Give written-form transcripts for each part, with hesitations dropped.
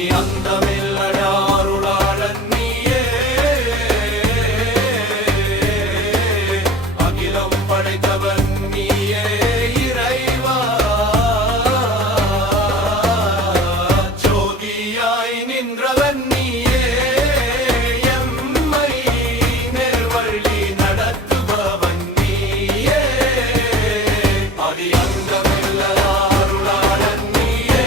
ஆதி அந்தமில்லட அருளாளன் நீயே, அகிலம் படைத்தவன் நீயே இறைவா. ஜோதியாய் நின்றவன் நீயே, எம்மை நேர்வழி நடத்துபவன் நீயே. ஆதி அந்தமில்லட அருளாளன் நீயே,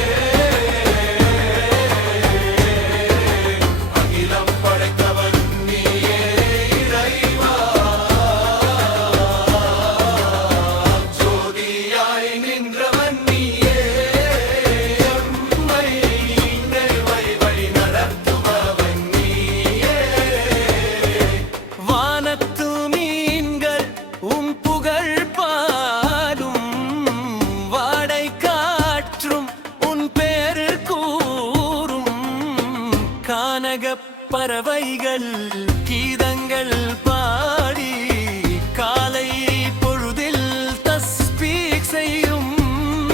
அகிலம் படைத்தவன் நீயே இறைவா. ஜோதியாய் நின்றவன் நீயே, எம்மை நேர்வழி நடத்துபவன் நீயே. வானத்து மீன்கள் உம் புகழ் பாடும், வாடை காற்றும் உன் பேர் கூறும், கானகப் பறவைகள் கீதங்கள் பாடி காலை பொழுதில் தஸ்பீக் செய்யும்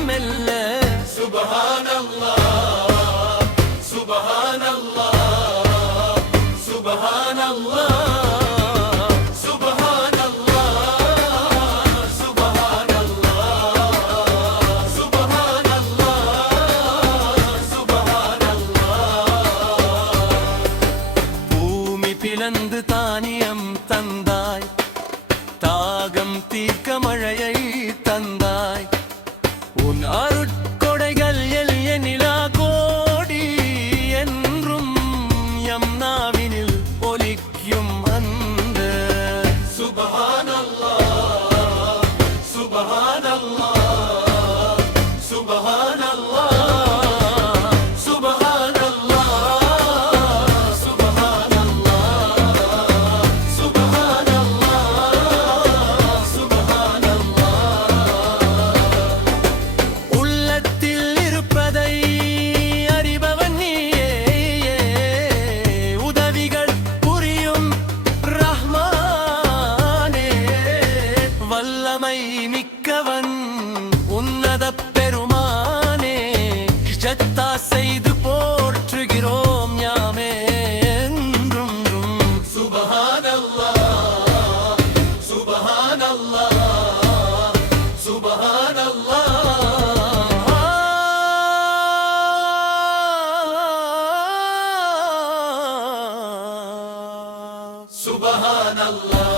மெல்ல. சுப்ஹானல்லாஹ், சுப்ஹானல்லாஹ், சுப்ஹானல்லாஹ், சுப்ஹானல்லாஹ், சுப்ஹானல்லாஹ், சுப்ஹானல்லாஹ், சுப்ஹானல்லாஹ். பூமி பிளந்து தானியம் தந்தாய், தாகம் தீர்க்க மழையை தந்தாய், உன் அருட்கொடைகள் எளிய நிலா கோடி என்றும் எம் நாவினில் ஒலிக்கும் அந்த. சுப்ஹானல்லாஹ், சுப்ஹானல்லாஹ், சுப்ஹானல்லாஹ், சுப்ஹானல்லாஹ், சுப்ஹானல்லாஹ், சுப்ஹானல்லாஹ், சுப்ஹானல்லாஹ். உள்ளத்தில் இருப்பதை அறிபவன் நீயே, உதவிகள் புரியும் ரஹ்மானே, வல்லமை மிக்கவன் உன்னதப் பெருமானே, ஜத்தா செய்து போற்றுகிறோம் யாமே என்றும். சுப்ஹானல்லாஹ், சுப்ஹானல்லாஹ், சுப்ஹானல்லாஹ். சுப்ஹானல்லாஹ்.